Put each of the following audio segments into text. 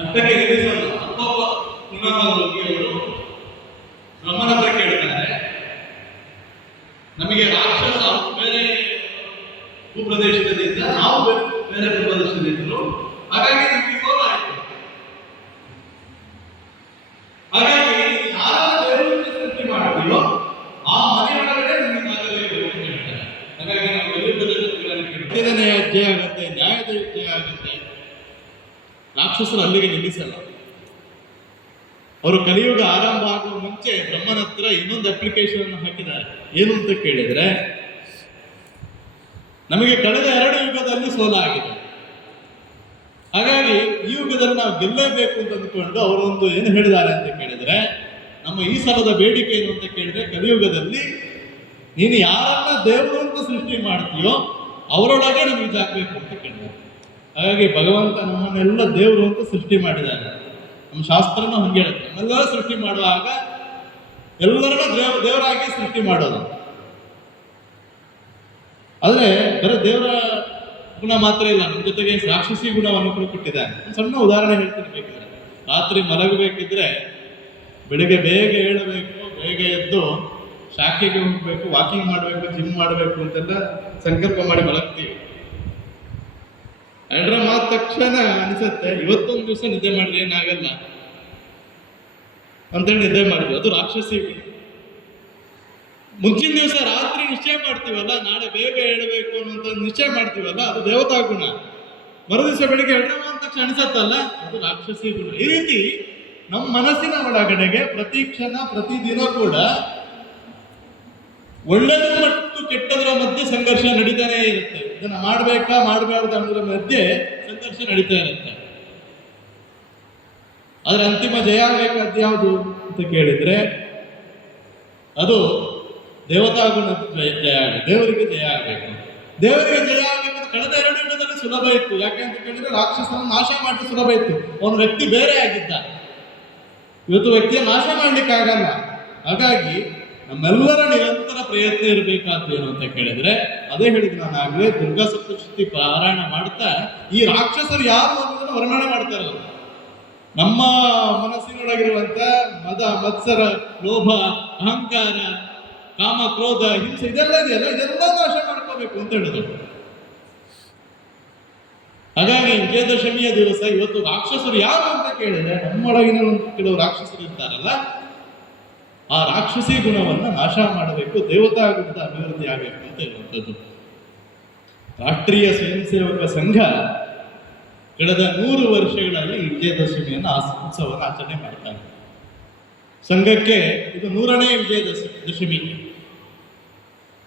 ಅಷ್ಟಕ್ಕೆ ನಿಲ್ಲಿಸಲ್ಲ. ಮತ್ತೊಬ್ಬ ಪುನಃ ಬ್ರಹ್ಮನ ಹತ್ರ ಕೇಳ್ತಾರೆ, ನಮಗೆ ರಾಕ್ಷಸ ಬೇರೆ ಭೂಪ್ರದೇಶದಲ್ಲಿದ್ದ, ನಾವು ಬೇರೆ ಭೂಪ್ರದೇಶದಲ್ಲಿದ್ದರು, ಹಾಗಾಗಿ ನಮಗೆ ಸೋಲ ಆಯ್ತು. ಹಾಗಾಗಿ ಯಾರ ದೇವರನ್ನು ಸೃಷ್ಟಿ ಮಾಡ್ತೀವೋ ಆ ಮನೆಯೊಳಗಡೆ ನಮಗೆ ಆಗಬೇಕು ಅಂತ ಹೇಳ್ತಾರೆ. ಹಾಗಾಗಿ ನಾವು ಪ್ರತಿದಿನ ಹೆಜ್ಜೆ ಆಗುತ್ತೆ, ನ್ಯಾಯದ ಹೆಜ್ಜೆ ಆಗುತ್ತೆ. ರಾಕ್ಷಸರು ಅಲ್ಲಿಗೆ ನಿಲ್ಲಿಸಲ್ಲ. ಅವರು ಕಲಿಯುಗ ಆರಂಭ ಆಗುವ ಮುಂಚೆ ಬ್ರಹ್ಮನ ಹತ್ರ ಇನ್ನೊಂದು ಅಪ್ಲಿಕೇಶನ್ ಹಾಕಿದ್ದಾರೆ. ಏನು ಅಂತ ಕೇಳಿದ್ರೆ, ನಮಗೆ ಕಳೆದ 2 ಯುಗದಲ್ಲಿ ಸೋಲ ಆಗಿದೆ, ಹಾಗಾಗಿ ಈ ಯುಗದಲ್ಲಿ ನಾವು ಗೆಲ್ಲಬೇಕು ಅಂತ ಅಂದ್ಕೊಂಡು ಅವರೊಂದು ಏನು ಹೇಳಿದ್ದಾರೆ ಅಂತ ಕೇಳಿದ್ರೆ, ನಮ್ಮ ಈ ಸಲದ ಬೇಡಿಕೆ ಏನು ಅಂತ ಕೇಳಿದ್ರೆ, ಕಲಿಯುಗದಲ್ಲಿ ನೀನು ಯಾರನ್ನ ದೇವರು ಅಂತ ಸೃಷ್ಟಿ ಮಾಡ್ತೀಯೋ ಅವರೊಳಗೆ ನಮಗೆ ಇದಾಗಬೇಕು ಅಂತ ಕೇಳಿದ್ದಾರೆ. ಹಾಗಾಗಿ ಭಗವಂತ ನಮ್ಮನ್ನೆಲ್ಲ ದೇವರು ಅಂತ ಸೃಷ್ಟಿ ಮಾಡಿದ್ದಾರೆ. ನಮ್ಮ ಶಾಸ್ತ್ರನೂ ಹಂಗೆ ಹೇಳುತ್ತೆ, ನಮ್ಮೆಲ್ಲರೂ ಸೃಷ್ಟಿ ಮಾಡುವಾಗ ಎಲ್ಲರನ್ನ ದೇವರಾಗಿ ಸೃಷ್ಟಿ ಮಾಡೋದು. ಆದರೆ ಬರೀ ದೇವರ ಗುಣ ಮಾತ್ರ ಇಲ್ಲ, ನಮ್ಮ ಜೊತೆಗೆ ರಾಕ್ಷಸಿ ಗುಣವನ್ನು ಕೂಡ ಕೊಟ್ಟಿದ್ದಾನೆ. ಒಂದು ಸಣ್ಣ ಉದಾಹರಣೆ ಹೇಳ್ತೀನಿ ಬೇಕಿದ್ರೆ. ರಾತ್ರಿ ಮಲಗಬೇಕಿದ್ರೆ ಬೆಳಿಗ್ಗೆ ಬೇಗ ಏಳಬೇಕು, ಬೇಗ ಎದ್ದು ಶಾಖೆಗೆ ಹೋಗ್ಬೇಕು, ವಾಕಿಂಗ್ ಮಾಡಬೇಕು, ಜಿಮ್ ಮಾಡಬೇಕು ಅಂತೆಲ್ಲ ಸಂಕಲ್ಪ ಮಾಡಿ ಮಲಗ್ತೀವಿ. ಎರಡರ ಮಾದ ತಕ್ಷಣ ಅನಿಸುತ್ತೆ ಇವತ್ತೊಂದು ದಿವಸ ನಿದ್ದೆ ಮಾಡಿದ್ರೆ ಏನಾಗಲ್ಲ ಅಂತೇಳಿ ನಿದ್ದೆ ಮಾಡಿದ್ವಿ. ಅದು ರಾಕ್ಷಸಿ ಗುಣ. ಮುಂಚಿನ ದಿವಸ ರಾತ್ರಿ ನಿಶ್ಚಯ ಮಾಡ್ತೀವಲ್ಲ, ನಾಳೆ ಬೇಗ ಹೇಳಬೇಕು ಅನ್ನೋಂಥ ನಿಶ್ಚಯ ಮಾಡ್ತೀವಲ್ಲ, ಅದು ದೇವತಾ ಗುಣ. ಮರು ದಿವಸ ಬೆಳಿಗ್ಗೆ ಎರಡರ ಮಾದ ತಕ್ಷಣ ಅನಿಸತ್ತಲ್ಲ, ಅದು ರಾಕ್ಷಸಿ ಗುಣ. ಈ ರೀತಿ ನಮ್ಮ ಮನಸ್ಸಿನ ಒಳಗಡೆಗೆ ಪ್ರತಿ ಕ್ಷಣ ಪ್ರತಿದಿನ ಕೂಡ ಒಳ್ಳೆಯದು ಮತ್ತು ಕೆಟ್ಟದರ ಮಧ್ಯೆ ಸಂಘರ್ಷ ನಡೀತಾನೆ ಇರುತ್ತೆ. ಇದನ್ನ ಮಾಡಬೇಕಾ ಮಾಡಬಾರ್ದು ಅನ್ನೋದ್ರ ಮಧ್ಯೆ ಸಂಘರ್ಷ ನಡೀತಾ ಇರುತ್ತೆ. ಆದ್ರೆ ಅಂತಿಮ ಜಯ ಆಗಬೇಕಾದ ಯಾವುದು ಅಂತ ಕೇಳಿದ್ರೆ ಅದು ದೇವತಾ ಗುಣದ ಜಯ ಆಗಬೇಕು, ದೇವರಿಗೆ ಜಯ ಆಗಬೇಕು. ದೇವರಿಗೆ ಜಯ ಆಗಬೇಕು ಕಳೆದ 2 ಯುಗದಲ್ಲಿ ಸುಲಭ ಇತ್ತು. ಯಾಕೆ ಅಂತ ಕೇಳಿದ್ರೆ ರಾಕ್ಷಸನ ನಾಶ ಮಾಡಿ ಸುಲಭ ಇತ್ತು. ಅವನ ವ್ಯಕ್ತಿ ಬೇರೆ ಆಗಿದ್ದ, ಇವತ್ತು ವ್ಯಕ್ತಿಯ ನಾಶ ಮಾಡ್ಲಿಕ್ಕೆ ಆಗಲ್ಲ. ಹಾಗಾಗಿ ನಮ್ಮೆಲ್ಲರ ನಿರಂತರ ಪ್ರಯತ್ನ ಇರಬೇಕಾದ್ದೇನು ಅಂತ ಕೇಳಿದ್ರೆ, ಅದೇ ಹೇಳಿದ್ ನಾನು ಆಗ್ಲೇ ದುರ್ಗಾ ಸಪ್ತಶತಿ ಪಾರಾಯಣ ಮಾಡ್ತಾ ಈ ರಾಕ್ಷಸರು ಯಾರು ಅನ್ನೋದನ್ನ ವರ್ಣನೆ ಮಾಡ್ತಾರಲ್ಲ. ನಮ್ಮ ಮನಸ್ಸಿನೊಳಗಿರುವಂತ ಮದ, ಮತ್ಸರ, ಲೋಭ, ಅಹಂಕಾರ, ಕಾಮ, ಕ್ರೋಧ, ಹಿಂಸೆ ಇದೆಲ್ಲ ಇದೆಯಲ್ಲ, ಇದೆಲ್ಲ ನಾಶ ಮಾಡ್ಕೋಬೇಕು ಅಂತ ಹೇಳಿದ್ರು. ಹಾಗಾಗಿ ವಿಜಯದಶಮಿಯ ದಿವಸ ಇವತ್ತು ರಾಕ್ಷಸರು ಯಾರು ಅಂತ ಕೇಳಿದ್ರೆ ನಮ್ಮೊಳಗಿನ ಕೆಲವು ರಾಕ್ಷಸರು ಇರ್ತಾರಲ್ಲ, ಆ ರಾಕ್ಷಸಿ ಗುಣವನ್ನು ನಾಶ ಮಾಡಬೇಕು, ದೇವತಾ ಗುಣದ ಅಭಿವೃದ್ಧಿ ಆಗಬೇಕು ಅಂತ ಹೇಳುವಂಥದ್ದು. ರಾಷ್ಟ್ರೀಯ ಸ್ವಯಂ ಸೇವಕ ಸಂಘ ಕಳೆದ 100 ವರ್ಷಗಳಲ್ಲಿ ವಿಜಯದಶಮಿಯನ್ನು ಉತ್ಸವವನ್ನು ಆಚರಣೆ ಮಾಡ್ತಾರೆ. ಸಂಘಕ್ಕೆ ಇದು 100ನೇ ವಿಜಯದಶಮಿ.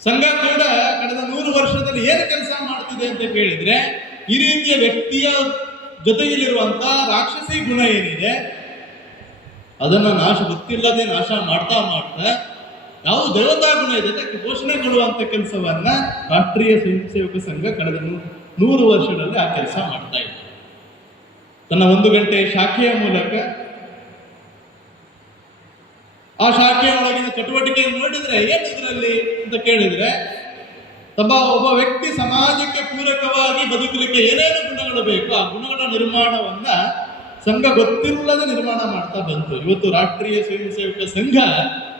ಸಂಘ ಕೂಡ ಕಳೆದ 100 ವರ್ಷದಲ್ಲಿ ಏನು ಕೆಲಸ ಮಾಡ್ತಿದೆ ಅಂತ ಕೇಳಿದ್ರೆ, ಈ ರೀತಿಯ ವ್ಯಕ್ತಿಯ ಜೊತೆಯಲ್ಲಿರುವಂತ ರಾಕ್ಷಸಿ ಗುಣ ಏನಿದೆ ಅದನ್ನ ಗೊತ್ತಿಲ್ಲದೆ ನಾಶ ಮಾಡ್ತಾ ಯಾವ ದೇವತಾ ಗುಣ ಇದೆ ಅದಕ್ಕೆ ಘೋಷಣೆ ಕೊಡುವಂತ ಕೆಲಸವನ್ನ ರಾಷ್ಟ್ರೀಯ ಸ್ವಯಂ ಸೇವಕ ಸಂಘ ಕಳೆದ 100 ವರ್ಷಗಳಲ್ಲಿ ಆ ಕೆಲಸ ಮಾಡ್ತಾ ಇದೆ. ತನ್ನ 1 ಗಂಟೆ ಶಾಖೆಯ ಮೂಲಕ ಆ ಶಾಖೆಯ ಒಳಗಿನ ಚಟುವಟಿಕೆಯನ್ನು ನೋಡಿದ್ರೆ ಏನಿದ್ರಲ್ಲಿ ಅಂತ ಕೇಳಿದ್ರೆ, ಒಬ್ಬ ವ್ಯಕ್ತಿ ಸಮಾಜಕ್ಕೆ ಪೂರಕವಾಗಿ ಬದುಕಲಿಕ್ಕೆ ಏನೇನು ಗುಣಗಳು ಬೇಕು ಆ ಗುಣಗಳ ನಿರ್ಮಾಣವನ್ನ ಸಂಘ ಗೊತ್ತಿಲ್ಲದೆ ನಿರ್ಮಾಣ ಮಾಡ್ತಾ ಬಂತು. ಇವತ್ತು ರಾಷ್ಟ್ರೀಯ ಸ್ವಯಂ ಸೇವಕ ಸಂಘ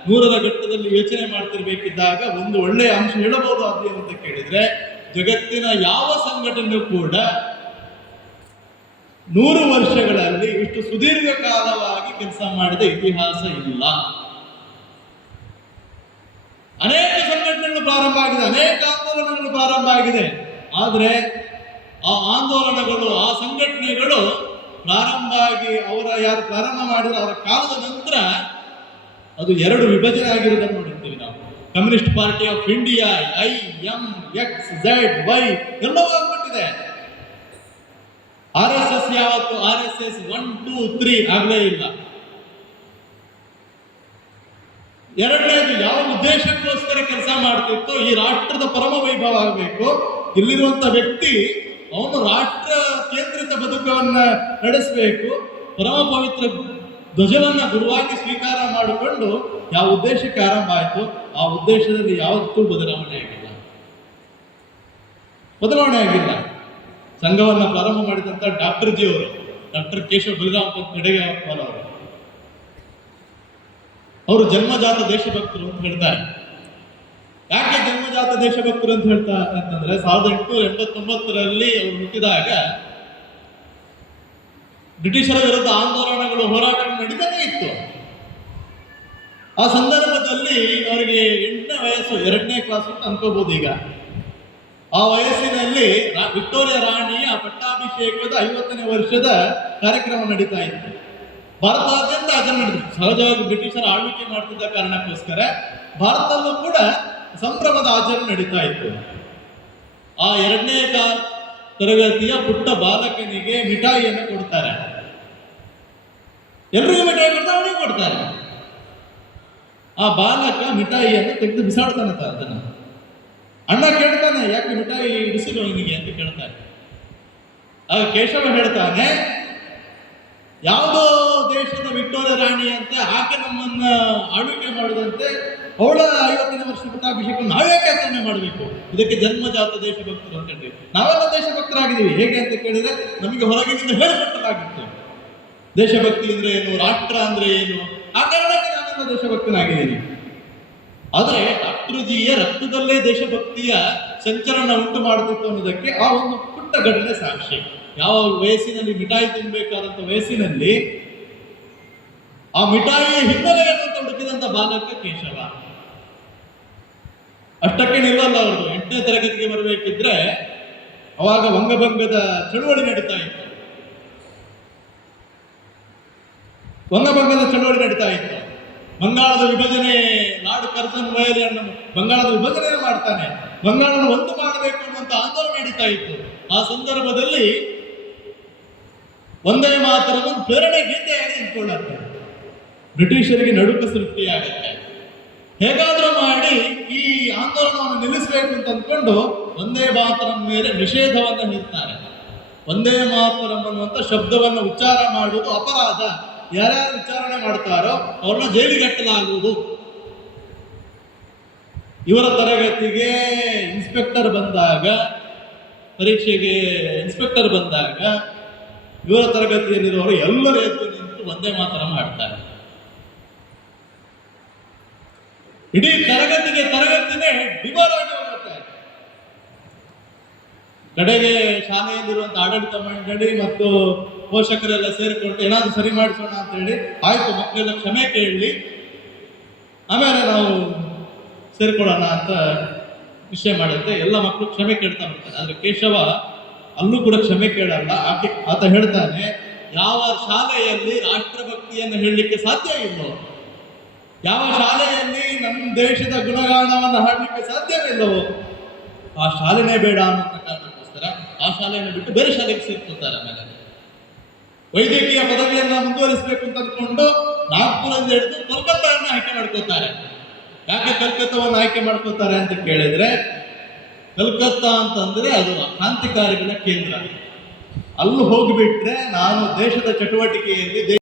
100ರ ಘಟ್ಟದಲ್ಲಿ ಯೋಚನೆ ಮಾಡ್ತಿರ್ಬೇಕಿದ್ದಾಗ ಒಂದು ಒಳ್ಳೆಯ ಅಂಶ ಹೇಳಬಹುದು. ಅದೇನು ಅಂತ ಕೇಳಿದ್ರೆ, ಜಗತ್ತಿನ ಯಾವ ಸಂಘಟನೆ ಕೂಡ 100 ವರ್ಷಗಳಲ್ಲಿ ಇಷ್ಟು ಸುದೀರ್ಘ ಕಾಲವಾಗಿ ಕೆಲಸ ಮಾಡಿದ ಇತಿಹಾಸ ಇಲ್ಲ. ಅನೇಕ ಸಂಘಟನೆಗಳು ಪ್ರಾರಂಭ ಆಗಿದೆ, ಅನೇಕ ಆಂದೋಲನಗಳು ಪ್ರಾರಂಭ ಆಗಿದೆ. ಆದರೆ ಆ ಆಂದೋಲನಗಳು, ಆ ಸಂಘಟನೆಗಳು ಪ್ರಾರಂಭ ಆಗಿ ಯಾರು ಪ್ರಾರಂಭ ಮಾಡಿದ್ರು ಅವರ ಕಾಲದ ನಂತರ ಅದು 2 ವಿಭಜನೆ ಆಗಿರೋದನ್ನು ನೋಡಿರ್ತೀವಿ ನಾವು. Communist party of India, IMXZY ಎಲ್ಲವೂ ಆಗ್ಬಿಟ್ಟಿದೆ. RSS ಯಾವತ್ತು RSS 1, 2, 3 ಆಗಲೇ ಇಲ್ಲ. ಎರಡನೇದು ಯಾವ ಉದ್ದೇಶಕ್ಕೋಸ್ಕರ ಕೆಲಸ ಮಾಡ್ತಿತ್ತು, ಈ ರಾಷ್ಟ್ರದ ಪರಮ ವೈಭವ ಆಗಬೇಕು, ಇಲ್ಲಿರುವಂತ ವ್ಯಕ್ತಿ ಅವನು ರಾಷ್ಟ್ರ ಕೇಂದ್ರಿತ ಬದುಕವನ್ನ ನಡೆಸಬೇಕು, ಪರಮ ಪವಿತ್ರ ಧ್ವಜವನ್ನ ಗುರುವಾಗಿ ಸ್ವೀಕಾರ ಮಾಡಿಕೊಂಡು ಯಾವ ಉದ್ದೇಶಕ್ಕೆ ಆರಂಭ ಆಯಿತು ಆ ಉದ್ದೇಶದಲ್ಲಿ ಯಾವತ್ತೂ ಬದಲಾವಣೆ ಆಗಿಲ್ಲ. ಸಂಘವನ್ನ ಪ್ರಾರಂಭ ಮಾಡಿದಂತ ಡಾಕ್ಟರ್ ಜಿ ಅವರು, ಡಾಕ್ಟರ್ ಕೇಶವ ಬಲರಾಮ್ ಪಂತ್ ನೆಡೆಗಾವಲ್ ಅವರು ಜನ್ಮಜಾತ ದೇಶಭಕ್ತರು ಅಂತ ಹೇಳ್ತಾರೆ. ಯಾಕೆ ಜನ್ಮಜಾತ ದೇಶಭಕ್ತರು ಅಂತ ಅಂತಂದ್ರೆ 1889ರಲ್ಲಿ ಅವರು ಹುಟ್ಟಿದಾಗ ಬ್ರಿಟಿಷರ ವಿರುದ್ಧ ಆಂದೋಲನಗಳು, ಹೋರಾಟಗಳು ನಡೀತಾನೆ ಇತ್ತು. ಆ ಸಂದರ್ಭದಲ್ಲಿ ಅವರಿಗೆ 8ನೇ ವಯಸ್ಸು, 2ನೇ ಕ್ಲಾಸ್ ಅಂತ ಅನ್ಕೋಬಹುದು. ಈಗ ಆ ವಯಸ್ಸಿನಲ್ಲಿ ವಿಕ್ಟೋರಿಯಾ ರಾಣಿಯ ಪಟ್ಟಾಭಿಷೇಕದ 50ನೇ ವರ್ಷದ ಕಾರ್ಯಕ್ರಮ ನಡೀತಾ ಇತ್ತು. ಭಾರತಾದ್ಯಂತ ಆಚರಣೆ ನಡೆದಿತ್ತು. ಸಹಜವಾಗಿ ಬ್ರಿಟಿಷರ ಆಳ್ವಿಕೆ ಮಾಡ್ತಿದ್ದ ಕಾರಣಕ್ಕೋಸ್ಕರ ಭಾರತದಲ್ಲೂ ಕೂಡ ಸಂಭ್ರಮದ ಆಚರಣೆ ನಡೀತಾ ಇತ್ತು. ಆ 2ನೇ ತರಗತಿಯ ಪುಟ್ಟ ಬಾಲಕನಿಗೆ ಮಿಠಾಯಿಯನ್ನು ಕೊಡ್ತಾರೆ. ಎಲ್ರಿಗೂ ಮಿಠಾಯಿ ಕೊಡ್ತಾರೆ, ಅವನಿಗೆ ಕೊಡ್ತಾರೆ. ಆ ಬಾಲಕ ಮಿಠಾಯಿಯನ್ನು ತೆಗೆದು ಬಿಸಾಡ್ತಾನೆ. ಅದನ್ನ ಅಣ್ಣ ಕೇಳ್ತಾನೆ, ಯಾಕೆ ಮಿಠಾಯಿ ಇಡಿಸಿಲ್ಲ ನಿನಗೆ ಅಂತ ಕೇಳ್ತಾನೆ. ಆಗ ಕೇಶವ ಹೇಳ್ತಾನೆ, ಯಾವುದೋ ದೇಶದ ವಿಕ್ಟೋರಿಯಾ ರಾಣಿ ಅಂತೆ, ಆಕೆ ನಮ್ಮನ್ನ ಆಳ್ವಿಕೆ ಮಾಡಿದಂತೆ, ಅವಳ 50ನೇ ವರ್ಷ ಪಟ್ಟಾಭಿಷೇಕ ನಾವ್ಯಾಕೆ ಆಚರಣೆ ಮಾಡಬೇಕು? ಇದಕ್ಕೆ ಜನ್ಮಜಾತ ದೇಶಭಕ್ತರು ಅಂತ ಹೇಳಿದ್ವಿ. ನಾವೆಲ್ಲ ದೇಶಭಕ್ತರಾಗಿದ್ದೀವಿ. ಹೇಗೆ ಅಂತ ಕೇಳಿದ್ರೆ ನಮಗೆ ಹೊರಗಿನಿಂದ ಹೇಳಿಕೊಟ್ಟಲಾಗಿತ್ತು ದೇಶಭಕ್ತಿ ಅಂದ್ರೆ ಏನು, ರಾಷ್ಟ್ರ ಅಂದ್ರೆ ಏನು. ಆ ಕಾರಣಕ್ಕೆ ನಾನೆಲ್ಲ ದೇಶಭಕ್ತನಾಗಿದ್ದೀನಿ. ಆದರೆ ಡಾಕ್ಟರ್ ಜಿಯ ರಕ್ತದಲ್ಲೇ ದೇಶಭಕ್ತಿಯ ಸಂಚಲನ ಉಂಟು ಮಾಡುತ್ತಿತ್ತು ಅನ್ನೋದಕ್ಕೆ ಆ ಒಂದು ಪುಟ್ಟ ಘಟನೆ ಸಾಕ್ಷಿ. ಯಾವ ವಯಸ್ಸಿನಲ್ಲಿ ಮಿಠಾಯಿ ತಿನ್ಬೇಕಾದಂತ ವಯಸ್ಸಿನಲ್ಲಿ ಆ ಮಿಠಾಯಿಯ ಹಿನ್ನೆಲೆಯನ್ನು ಹುಡುಕಿದಂತ ಬಾಲಕ ಕೇಶವ. ಅಷ್ಟಕ್ಕೆ ನಿಲ್ಲಲ್ಲ ಅವ್ರದ್ದು. 8ನೇ ತರಗತಿಗೆ ಬರಬೇಕಿದ್ರೆ ಅವಾಗ ವಂಗಭಂಗದ ಚಳುವಳಿ ನಡೀತಾ ಇತ್ತು. ಬಂಗಾಳದ ವಿಭಜನೆ, ಲಾರ್ಡ್ ಕರ್ಜನ್ ವಯಲಿಯನ್ ಬಂಗಾಳದ ವಿಭಜನೆ ಮಾಡ್ತಾನೆ. ಬಂಗಾಳವನ್ನು ಒಂದು ಮಾಡಬೇಕು ಅನ್ನುವಂತ ಆಂದೋಲನ ನಡೀತಾ ಇತ್ತು. ಆ ಸಂದರ್ಭದಲ್ಲಿ ಒಂದೇ ಮಾತರನ್ನು ಪ್ರೇರಣೆ ಗೀತೆಯಾಗಿ ನಿಂತ್ಕೊಳ್ಳುತ್ತೆ. ಬ್ರಿಟಿಷರಿಗೆ ನಡುಕ ಸೃಷ್ಟಿಯಾಗುತ್ತೆ. ಹೇಗಾದ್ರೂ ಮಾಡಿ ಈ ಆಂದೋಲನವನ್ನು ನಿಲ್ಲಿಸಬೇಕು ಅಂತ ಅಂದ್ಕೊಂಡು ಒಂದೇ ಮಾತರಂ ಮೇಲೆ ನಿಷೇಧವನ್ನು ನೀಡ್ತಾರೆ. ಒಂದೇ ಮಾತರಂ ಅನ್ನುವಂಥ ಶಬ್ದವನ್ನು ಉಚ್ಚಾರ ಮಾಡುವುದು ಅಪರಾಧ. ಯಾರ್ಯಾರು ಉಚ್ಚಾರಣೆ ಮಾಡ್ತಾರೋ ಅವ್ರನ್ನ ಜೈಲಿಗಟ್ಟಲಾಗುವುದು. ಇವರ ತರಗತಿಗೆ ಇನ್ಸ್ಪೆಕ್ಟರ್ ಬಂದಾಗ, ಪರೀಕ್ಷೆಗೆ ಇನ್ಸ್ಪೆಕ್ಟರ್ ಬಂದಾಗ ಇವರ ತರಗತಿಯಲ್ಲಿರುವವರು ಎಲ್ಲರೂ ಎದ್ದು ನಿಂತು ಒಂದೇ ಮಾತರಂ ಮಾಡ್ತಾರೆ. ಇಡೀ ತರಗತಿನೇ ಡಿವರ್ ಆಗಿ ಹೋಗುತ್ತೆ. ಕಡೆಗೆ ಶಾಲೆಯಲ್ಲಿರುವಂತಹ ಆಡಳಿತ ಮಂಡಳಿ ಮತ್ತು ಪೋಷಕರೆಲ್ಲ ಸೇರಿಕೊಂಡು ಏನಾದ್ರು ಸರಿ ಮಾಡಿಸೋಣ ಅಂತ ಹೇಳಿ, ಆಯ್ತು ಮಕ್ಕಳೆಲ್ಲ ಕ್ಷಮೆ ಕೇಳಲಿ, ಆಮೇಲೆ ನಾವು ಸೇರ್ಕೊಳ್ಳೋಣ ಅಂತ ನಿಶ್ಚಯ ಮಾಡುತ್ತೆ. ಎಲ್ಲ ಮಕ್ಕಳು ಕ್ಷಮೆ ಕೇಳ್ತಾ ಬರ್ತಾರೆ. ಆದ್ರೆ ಕೇಶವ ಅಲ್ಲೂ ಕೂಡ ಕ್ಷಮೆ ಕೇಳಲ್ಲ. ಆತ ಹೇಳ್ತಾನೆ, ಯಾವ ಶಾಲೆಯಲ್ಲಿ ರಾಷ್ಟ್ರಭಕ್ತಿಯನ್ನು ಹೇಳಲಿಕ್ಕೆ ಸಾಧ್ಯ ಇಲ್ಲೋ, ಯಾವ ಶಾಲೆಯಲ್ಲಿ ನಮ್ಮ ದೇಶದ ಗುಣಗಾನವನ್ನು ಹಾಡಲಿಕ್ಕೆ ಸಾಧ್ಯವಿಲ್ಲವೋ ಆ ಶಾಲೆನೇ ಬೇಡ ಅನ್ನೋ ಕಾರಣಕ್ಕೋಸ್ಕರ ಆ ಶಾಲೆಯನ್ನು ಬಿಟ್ಟು ಬೇರೆ ಶಾಲೆಗೆ ಸೇರ್ಕೊತಾರೆ. ಆಮೇಲೆ ವೈದ್ಯಕೀಯ ಪದವಿಯನ್ನ ಮುಂದುವರಿಸಬೇಕು ಅಂತ ಅಂದ್ಕೊಂಡು ನಾಗ್ಪುರದಿಂದ ಹಿಡಿದು ಕೋಲ್ಕತ್ತಾವನ್ನು ಆಯ್ಕೆ ಮಾಡ್ಕೋತಾರೆ. ಯಾಕೆ ಕಲ್ಕತ್ತಾವನ್ನು ಆಯ್ಕೆ ಮಾಡ್ಕೋತಾರೆ ಅಂತ ಕೇಳಿದ್ರೆ, ಕಲ್ಕತ್ತಾ ಅಂತಂದ್ರೆ ಅದು ಕ್ರಾಂತಿಕಾರಿಗಳ ಕೇಂದ್ರ. ಅಲ್ಲಿ ಹೋಗಿಬಿಟ್ರೆ ನಾನು ದೇಶದ ಚಟುವಟಿಕೆಯಲ್ಲಿ